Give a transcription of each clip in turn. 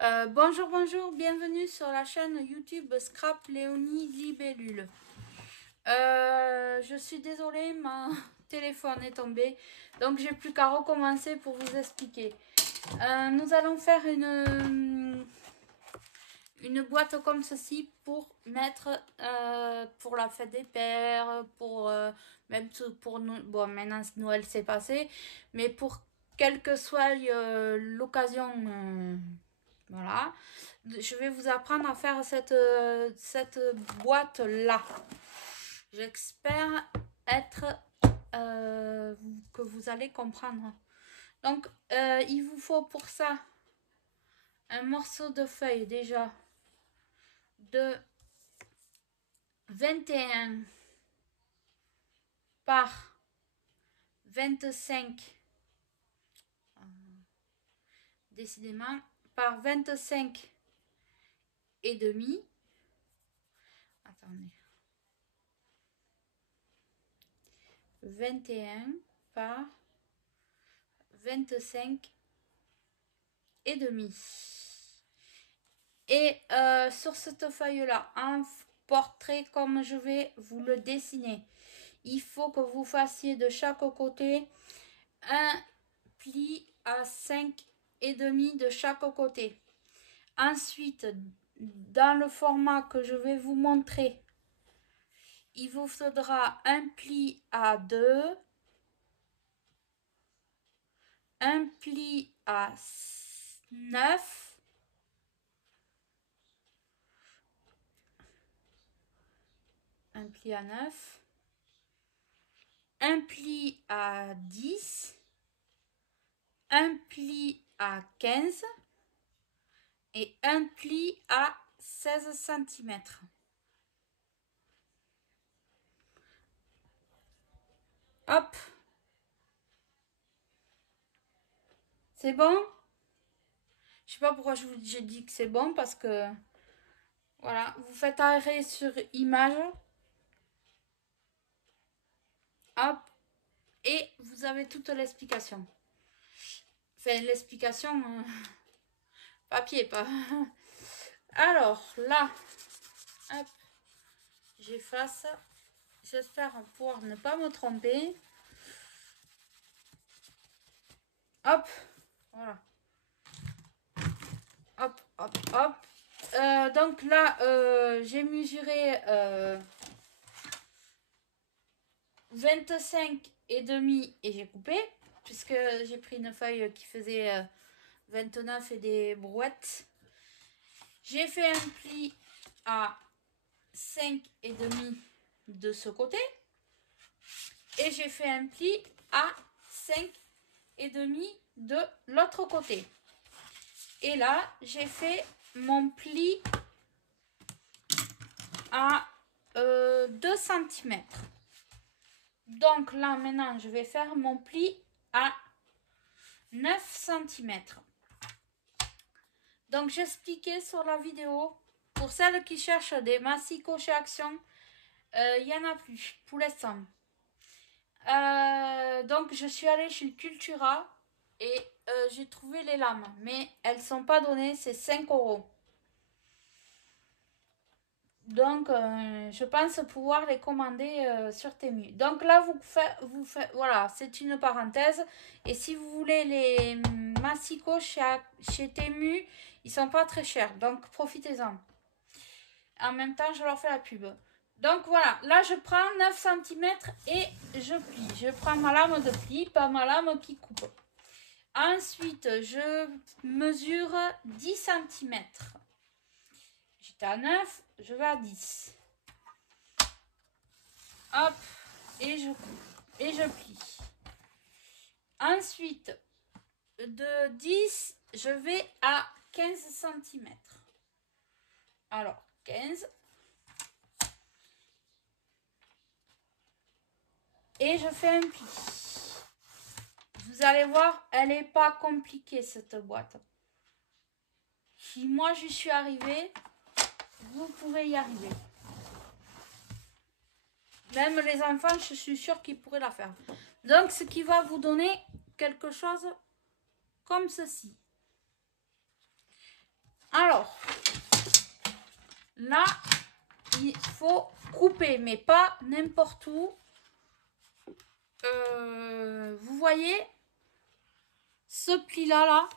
Bonjour, bonjour, bienvenue sur la chaîne YouTube Scrap Léonie Libellule. Je suis désolée, mon téléphone est tombé, donc j'ai plus qu'à recommencer pour vous expliquer. Nous allons faire une boîte comme ceci pour mettre pour la fête des pères, pour même pour nous. Bon, maintenant Noël s'est passé, mais pour quelle que soit l'occasion. Voilà. Je vais vous apprendre à faire cette boîte-là. J'espère être que vous allez comprendre. Donc, il vous faut pour ça un morceau de feuille déjà de 21 par 25, décidément, par 25 et demi. Attendez. 21 par 25 et demi. Et sur cette feuille-là, un portrait comme je vais vous le dessiner. Il faut que vous fassiez de chaque côté un pli à 5 et demi de chaque côté. Ensuite, dans le format que je vais vous montrer, il vous faudra un pli à 2, un pli à 9, un pli à 9, un pli à 10, un pli à 15 et un pli à 16 cm. Hop. C'est bon? Je sais pas pourquoi j'ai dit que c'est bon parce que voilà, vous faites arrêt sur image. Hop. Et vous avez toute l'explication. Enfin, l'explication papier, pas. Alors, là, hop, j'efface. J'espère pouvoir ne pas me tromper. Hop, voilà. Hop, hop, hop. Donc là, j'ai mesuré 25 et demi et j'ai coupé, puisque j'ai pris une feuille qui faisait 29 et des brouettes. J'ai fait un pli à 5 et demi de ce côté et j'ai fait un pli à 5 et demi de l'autre côté. Et là, j'ai fait mon pli à 2 cm. Donc là, maintenant, je vais faire mon pli à 9 cm. Donc, j'expliquais sur la vidéo, pour celles qui cherchent des massicots chez Action, il n'y en a plus pour l'instant. Donc, je suis allée chez Cultura et j'ai trouvé les lames, mais elles ne sont pas données, c'est 5 €. Donc, je pense pouvoir les commander sur Temu. Donc là, vous faites, voilà, c'est une parenthèse. Et si vous voulez les massicots chez Temu, ils sont pas très chers. Donc, profitez-en. En même temps, je leur fais la pub. Donc voilà, là je prends 9 cm et je plie. Je prends ma lame de pli, pas ma lame qui coupe. Ensuite, je mesure 10 cm. J'étais à 9, je vais à 10. Hop, et je coupe, et je plie. Ensuite, de 10, je vais à 15 cm. Alors, 15. Et je fais un pli. Vous allez voir, elle n'est pas compliquée cette boîte. Si moi j'y suis arrivée, vous pouvez y arriver. Même les enfants, je suis sûre qu'ils pourraient la faire. Donc, ce qui va vous donner quelque chose comme ceci. Alors, là, il faut couper, mais pas n'importe où. Vous voyez ce pli-là, là,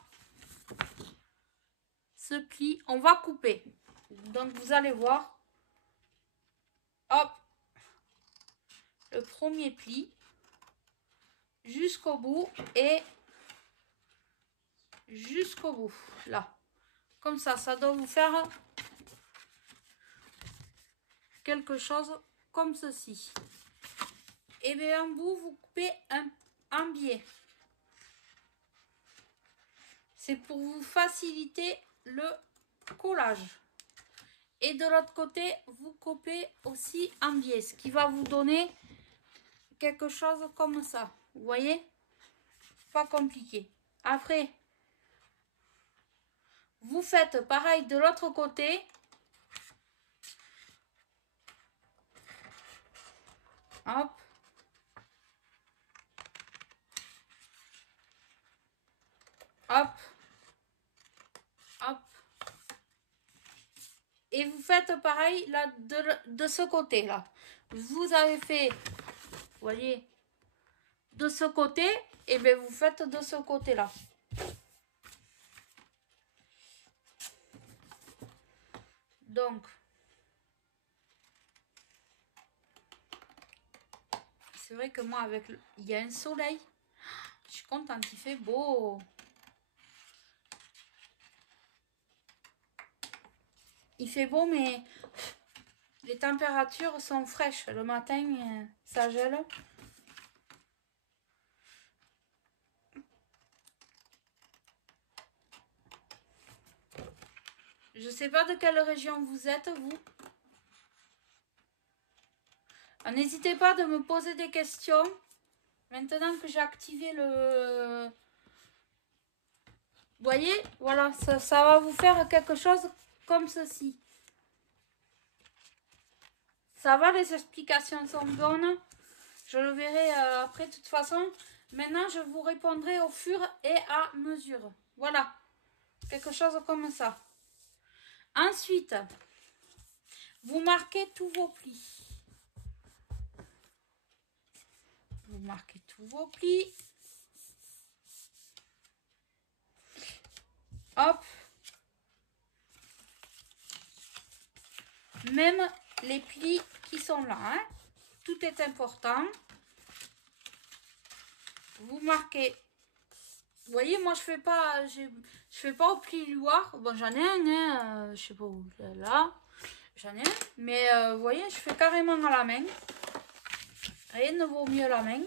ce pli, on va couper. Donc, vous allez voir. Hop. Le premier pli. Jusqu'au bout et jusqu'au bout. Là. Comme ça doit vous faire quelque chose comme ceci. Et bien en bout, vous coupez un biais. C'est pour vous faciliter le collage. Et de l'autre côté, vous coupez aussi un biais, ce qui va vous donner quelque chose comme ça. Vous voyez? Pas compliqué. Après, vous faites pareil de l'autre côté. Hop. Hop. Hop. Et vous faites pareil là de ce côté là. Vous avez fait, vous voyez, de ce côté, et bien vous faites de ce côté là. Donc, c'est vrai que moi avec il y a un soleil, je suis contente, il fait beau. Il fait beau, mais les températures sont fraîches. Le matin, ça gèle. Je sais pas de quelle région vous êtes, vous. N'hésitez pas de me poser des questions. Maintenant que j'ai activé le... Vous voyez, voilà, ça va vous faire quelque chose comme ceci. Ça va, les explications sont bonnes. Je le verrai après, de toute façon. Maintenant, je vous répondrai au fur et à mesure. Voilà, quelque chose comme ça. Ensuite, vous marquez tous vos plis. Vous marquez tous vos plis. Hop. Même les plis qui sont là. Hein. Tout est important. Vous marquez. Vous voyez, moi je fais pas au pli Loire. Bon, j'en ai un, hein, je sais pas où, là. J'en ai un. Mais vous voyez, je fais carrément à la main. Rien ne vaut mieux la main.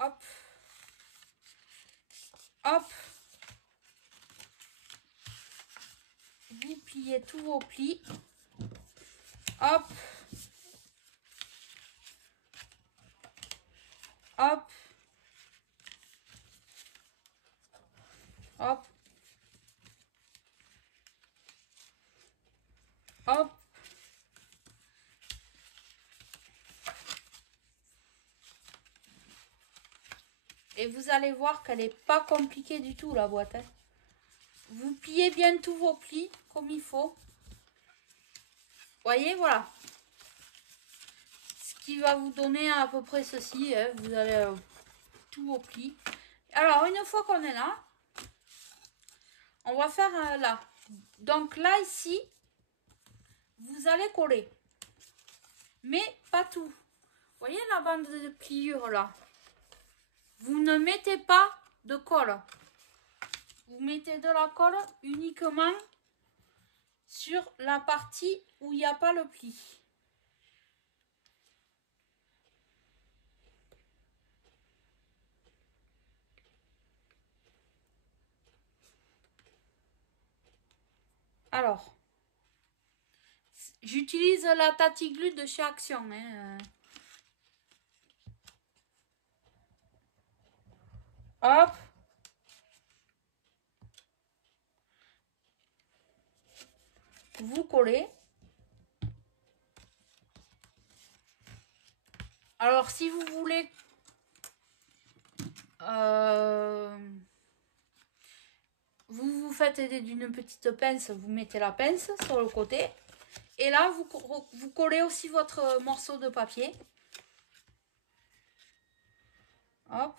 Hop. Hop. Vous pliez tous vos plis. Hop. Hop. Hop. Hop. Et vous allez voir qu'elle n'est pas compliquée du tout, la boîte. Hein. Vous pliez bien tous vos plis comme il faut. Voyez, voilà. Ce qui va vous donner à peu près ceci. Hein. Vous avez tous vos plis. Alors, une fois qu'on est là, on va faire là. Donc là, ici, vous allez coller. Mais pas tout. Vous voyez la bande de pliure là? Vous ne mettez pas de colle. Vous mettez de la colle uniquement sur la partie où il n'y a pas le pli. Alors, j'utilise la Tatiglu de chez Action. Hein. Hop. Vous collez. Alors, si vous voulez vous vous faites aider d'une petite pince, vous mettez la pince sur le côté. Et là, vous collez aussi votre morceau de papier. Hop.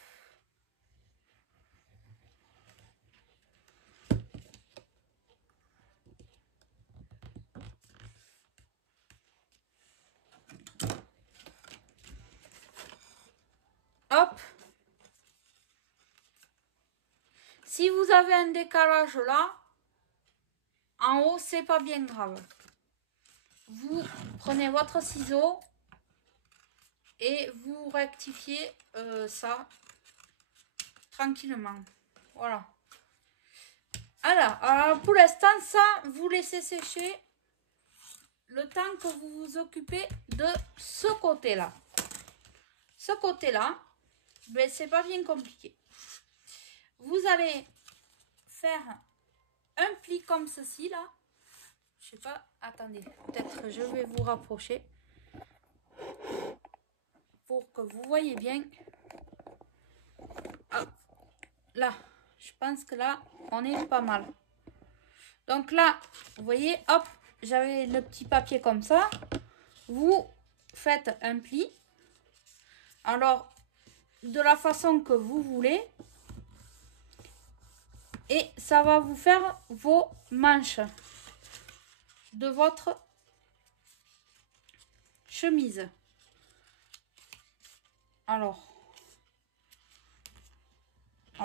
Hop. Si vous avez un décalage là, en haut, c'est pas bien grave. Vous prenez votre ciseau et vous rectifiez ça tranquillement. Voilà. Alors pour l'instant, ça, vous laissez sécher le temps que vous vous occupez de ce côté-là. Ce côté-là, ben, c'est pas bien compliqué. Vous allez faire un pli comme ceci, là. Je sais pas, attendez, peut-être je vais vous rapprocher pour que vous voyez bien. Ah, là, je pense que là, on est pas mal. Donc là, vous voyez, hop, j'avais le petit papier comme ça. Vous faites un pli. Alors, de la façon que vous voulez. Et ça va vous faire vos manches de votre chemise. Alors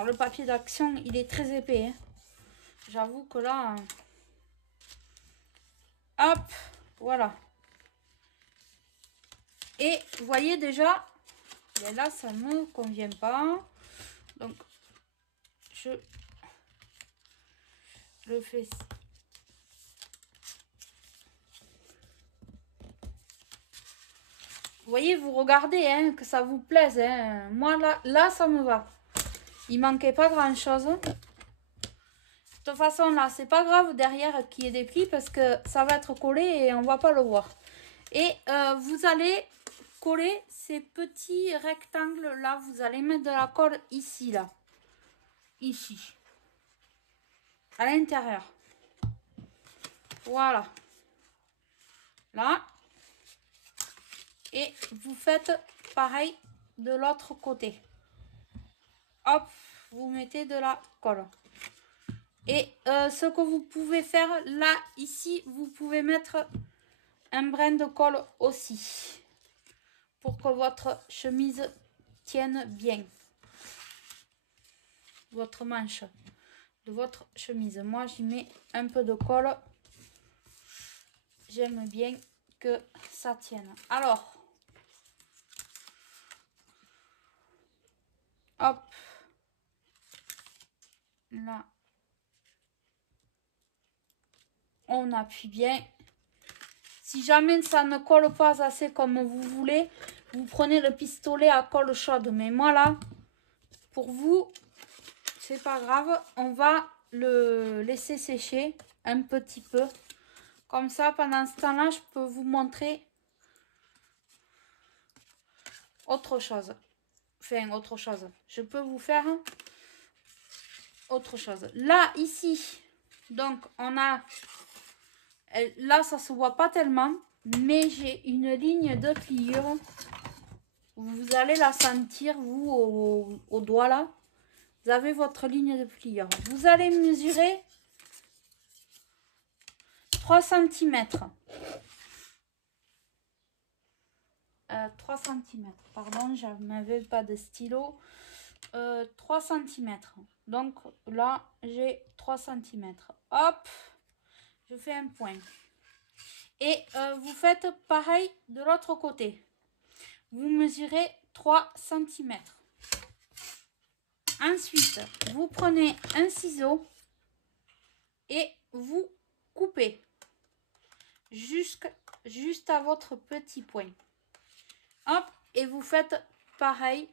le papier d'action, il est très épais. Hein. J'avoue que là... Hop, voilà. Et vous voyez déjà, et là, ça ne me convient pas. Donc, je le fais... Vous voyez, vous regardez, hein, que ça vous plaise. Hein. Moi, là, ça me va. Il manquait pas grand-chose. De toute façon, là, c'est pas grave derrière qu'il y ait des plis parce que ça va être collé et on va pas le voir. Et vous allez coller ces petits rectangles là. Vous allez mettre de la colle ici, là. Ici. À l'intérieur. Voilà. Là. Et vous faites pareil de l'autre côté. Hop, vous mettez de la colle. Et ce que vous pouvez faire là, ici, vous pouvez mettre un brin de colle aussi. Pour que votre chemise tienne bien. Votre manche de votre chemise. Moi, j'y mets un peu de colle. J'aime bien que ça tienne. Alors, hop, là, on appuie bien. Si jamais ça ne colle pas assez comme vous voulez, vous prenez le pistolet à colle chaude. Mais moi là, pour vous, c'est pas grave. On va le laisser sécher un petit peu. Comme ça, pendant ce temps-là, je peux vous montrer autre chose. Enfin, autre chose. Je peux vous faire autre chose. Là, ici, donc, on a... Là, ça se voit pas tellement, mais j'ai une ligne de pliure. Vous allez la sentir, vous, au doigt, là. Vous avez votre ligne de pliure. Vous allez mesurer 3 cm. 3 cm. Pardon, je n'avais pas de stylo. 3 cm. Donc là, j'ai 3 cm. Hop, je fais un point. Et vous faites pareil de l'autre côté. Vous mesurez 3 cm. Ensuite, vous prenez un ciseau et vous coupez juste à votre petit point. Hop, et vous faites pareil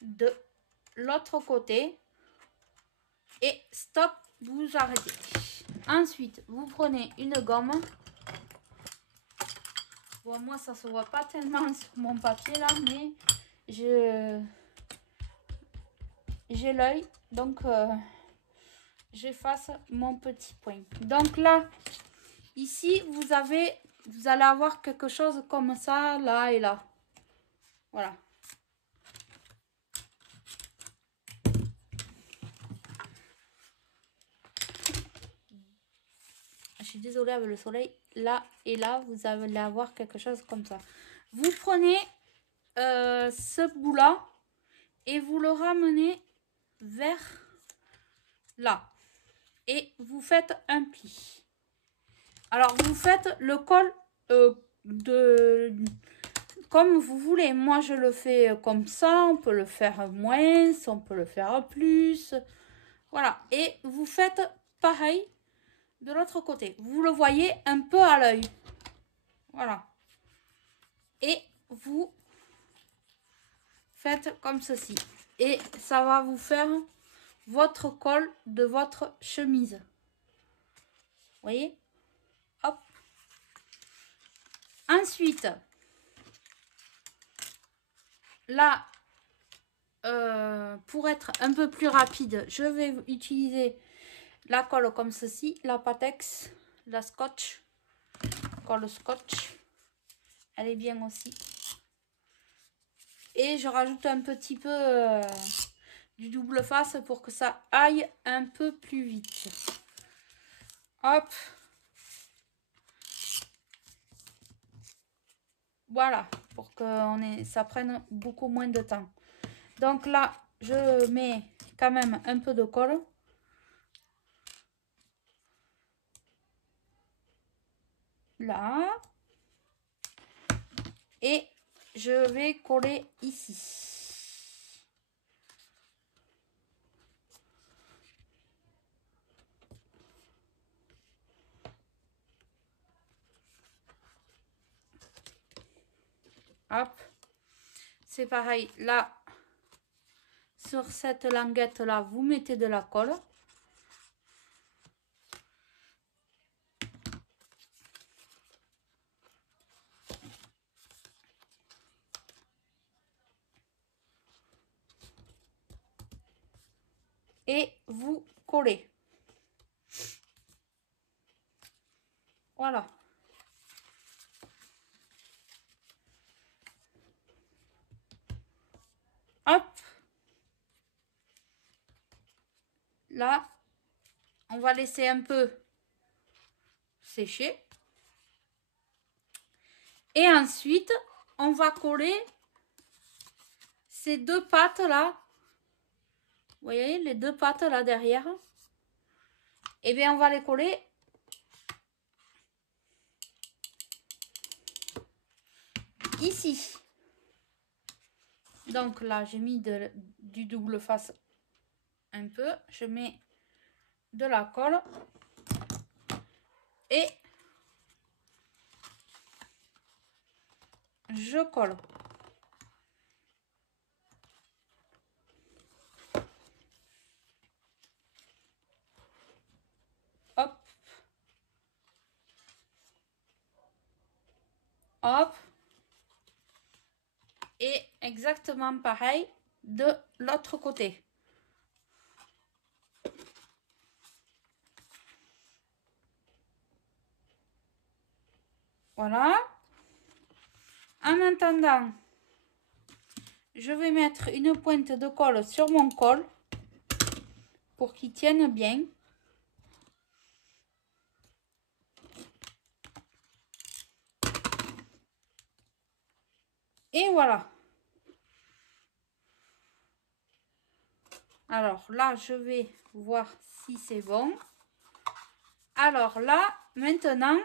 de l'autre côté. Et stop, vous arrêtez. Ensuite, vous prenez une gomme. Bon, moi, ça se voit pas tellement sur mon papier là, mais j'ai l'œil, donc j'efface mon petit point. Donc là, ici, vous allez avoir quelque chose comme ça, là et là. Voilà. Je suis désolée avec le soleil. Là et là, vous allez avoir quelque chose comme ça. Vous prenez ce bout-là et vous le ramenez vers là. Et vous faites un pli. Alors, vous faites le col comme vous voulez. Moi, je le fais comme ça. On peut le faire moins, on peut le faire plus. Voilà. Et vous faites pareil de l'autre côté. Vous le voyez un peu à l'œil. Voilà. Et vous faites comme ceci. Et ça va vous faire votre col de votre chemise. Vous voyez? Hop. Ensuite, là, pour être un peu plus rapide, je vais utiliser la colle comme ceci, la Pattex, la Scotch, colle Scotch. Elle est bien aussi. Et je rajoute un petit peu du double face pour que ça aille un peu plus vite. Hop. Voilà, pour que ça prenne beaucoup moins de temps. Donc là, je mets quand même un peu de colle. Là. Et je vais coller ici. Hop. C'est pareil. Là, sur cette languette là, vous mettez de la colle. Et vous collez. Voilà. Hop. Là, on va laisser un peu sécher. Et ensuite, on va coller ces deux pattes là. Vous voyez les deux pattes là derrière. Et bien, on va les coller ici. Donc là, j'ai mis du double face un peu. Je mets de la colle. Et je colle. Hop. Hop. Et exactement pareil de l'autre côté. Voilà. En attendant, je vais mettre une pointe de colle sur mon col pour qu'il tienne bien. Et voilà. Alors là, je vais voir si c'est bon. Alors là, maintenant,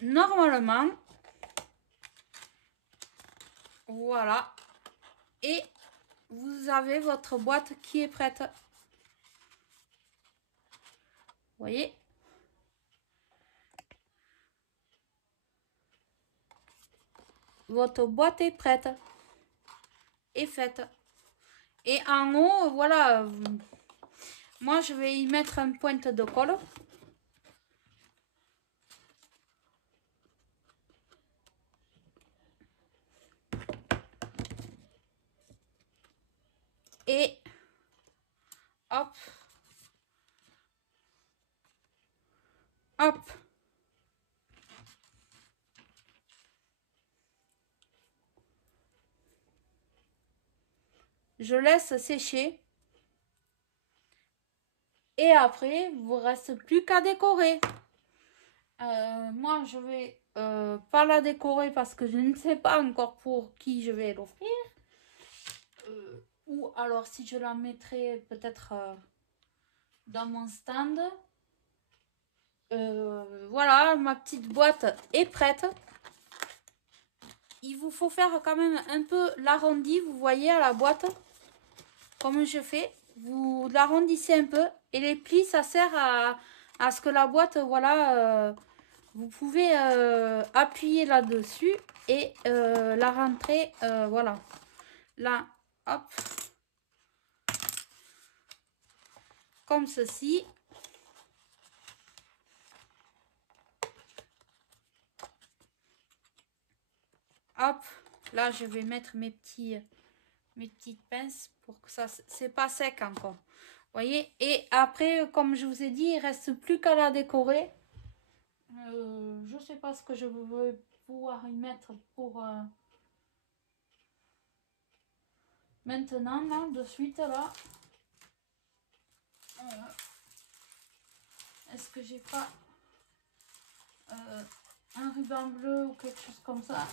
normalement, voilà. Et vous avez votre boîte qui est prête. Vous voyez? Votre boîte est prête. Et faite. Et en haut, voilà. Moi, je vais y mettre une pointe de colle. Et Hop. Hop. Je laisse sécher. Et après, il vous reste plus qu'à décorer. Moi, je vais pas la décorer parce que je ne sais pas encore pour qui je vais l'offrir. Ou alors si je la mettrai peut-être dans mon stand. Voilà, ma petite boîte est prête. Il vous faut faire quand même un peu l'arrondi, vous voyez à la boîte, comme je fais. Vous l'arrondissez un peu et les plis, ça sert à ce que la boîte, voilà, vous pouvez appuyer là-dessus et la rentrer, voilà. Là, hop, comme ceci. Hop, là je vais mettre mes petites pinces pour que ça, c'est pas sec encore. Vous voyez, et après, comme je vous ai dit, il reste plus qu'à la décorer. Je sais pas ce que je veux pouvoir y mettre pour maintenant, là, de suite, là. Est-ce que j'ai pas un ruban bleu ou quelque chose comme ça?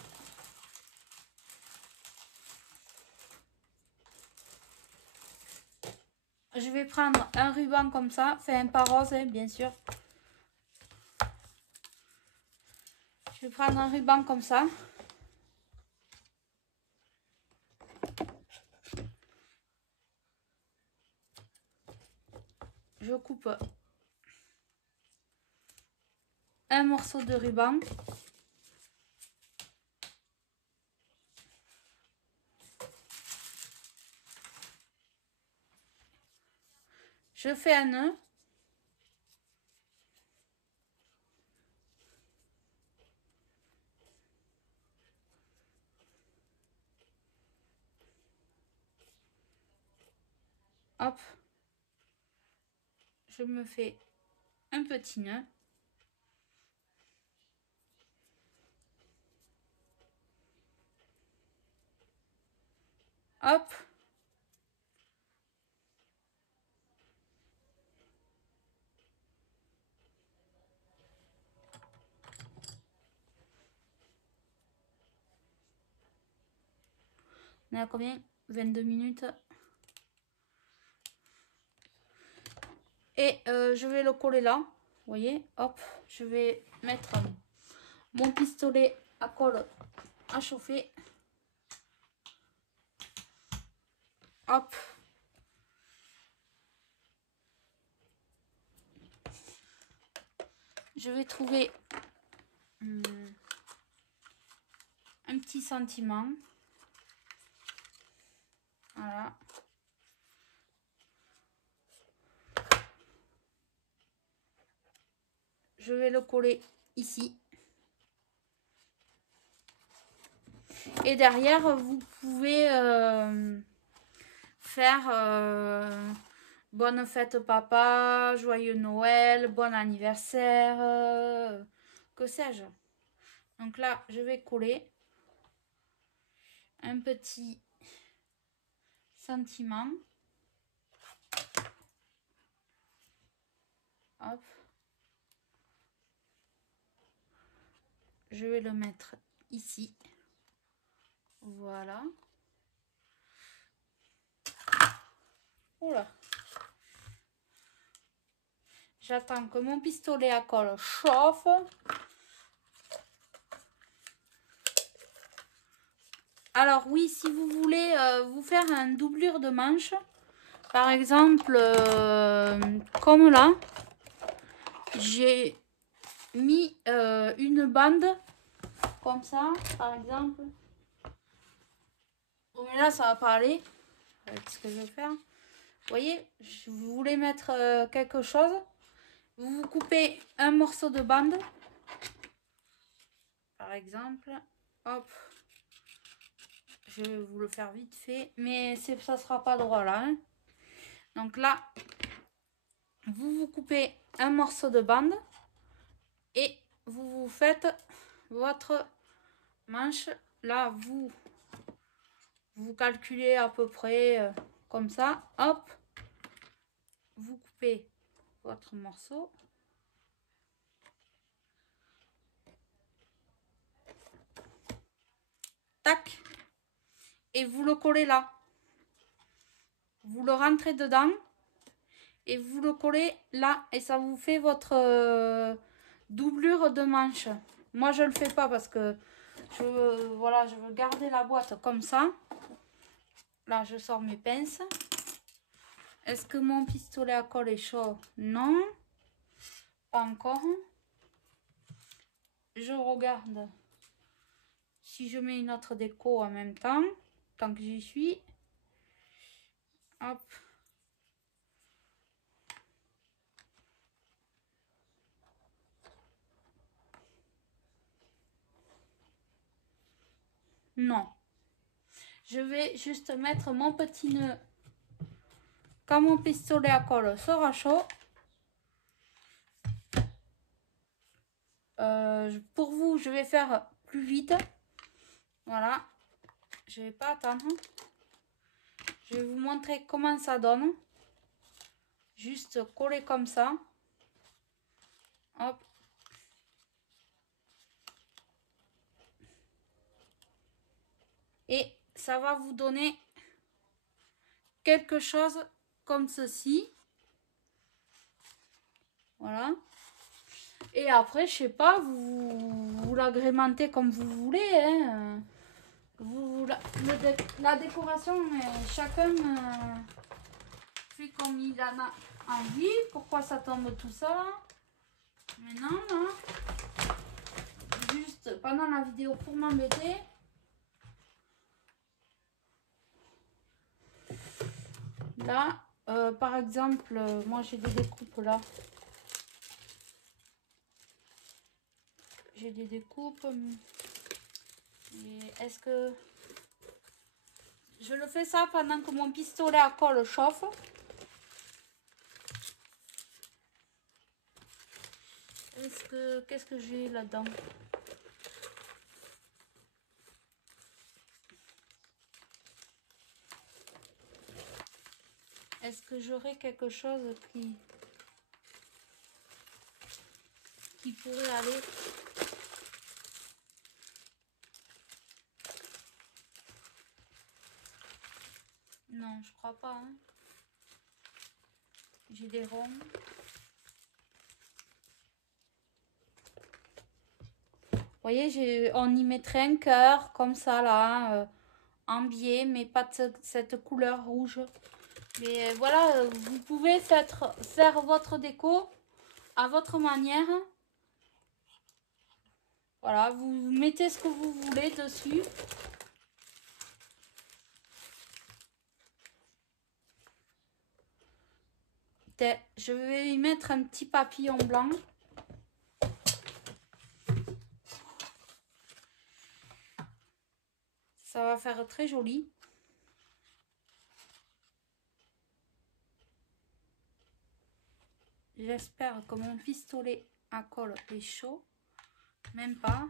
Je vais prendre un ruban comme ça, fait un pas rose, hein, bien sûr. Je vais prendre un ruban comme ça. Je coupe un morceau de ruban. Je fais un nœud. Hop. Je me fais un petit nœud. Hop. On est à combien? 22 minutes. Et je vais le coller là. Vous voyez? Hop. Je vais mettre mon pistolet à colle à chauffer. Hop. Je vais trouver un petit sentiment. Voilà. Je vais le coller ici. Et derrière, vous pouvez faire bonne fête papa, joyeux Noël, bon anniversaire, que sais-je. Donc là, je vais coller un petit sentiment. Hop. Je vais le mettre ici. Voilà. Oula. J'attends que mon pistolet à colle chauffe. Alors oui, si vous voulez vous faire un doublure de manche, par exemple, comme là, j'ai mis une bande comme ça, par exemple. Bon, mais là, ça va pas aller avec ce que je vais faire. Vous voyez, je voulais mettre quelque chose. Vous vous coupez un morceau de bande, par exemple. Hop. Je vais vous le faire vite fait, mais ça sera pas droit là. Hein. Donc là, vous coupez un morceau de bande et vous faites votre manche. Là, vous calculez à peu près comme ça. Hop, vous coupez votre morceau. Tac. Et vous le collez là. Vous le rentrez dedans. Et vous le collez là. Et ça vous fait votre doublure de manche. Moi, je le fais pas parce que je veux garder la boîte comme ça. Là, je sors mes pinces. Est-ce que mon pistolet à colle est chaud? Non. Pas encore. Je regarde si je mets une autre déco en même temps. Tant que j'y suis. Hop. Non. Je vais juste mettre mon petit nœud quand mon pistolet à colle sera chaud. Pour vous, je vais faire plus vite. Voilà. Je vais pas attendre. Je vais vous montrer comment ça donne. Juste coller comme ça. Hop. Et ça va vous donner quelque chose comme ceci. Voilà. Et après, je sais pas, vous l'agrémentez comme vous voulez. Hein. La décoration, chacun fait comme il en a envie. Pourquoi ça tombe tout ça? Mais non, non. Juste pendant la vidéo pour m'embêter. Là, par exemple, moi j'ai des découpes là. J'ai des découpes. Est-ce que je le fais ça pendant que mon pistolet à colle chauffe? Qu'est-ce que j'ai là-dedans? Est-ce que j'aurai quelque chose qui pourrait aller? Non, je crois pas. Hein. J'ai des ronds. Vous voyez, on y mettrait un cœur comme ça là, en biais, mais pas de cette couleur rouge. Mais voilà, vous pouvez faire votre déco à votre manière. Voilà, vous mettez ce que vous voulez dessus. Je vais y mettre un petit papillon blanc. Ça va faire très joli. J'espère que mon pistolet à colle est chaud. Même pas.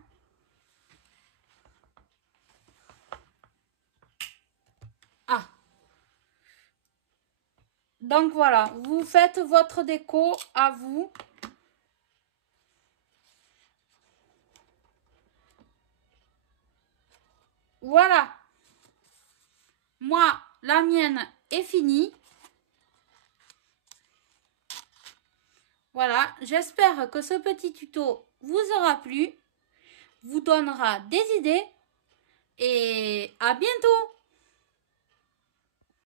Ah. Donc voilà, vous faites votre déco à vous. Voilà. Moi, la mienne est finie. Voilà, j'espère que ce petit tuto vous aura plu, vous donnera des idées et à bientôt!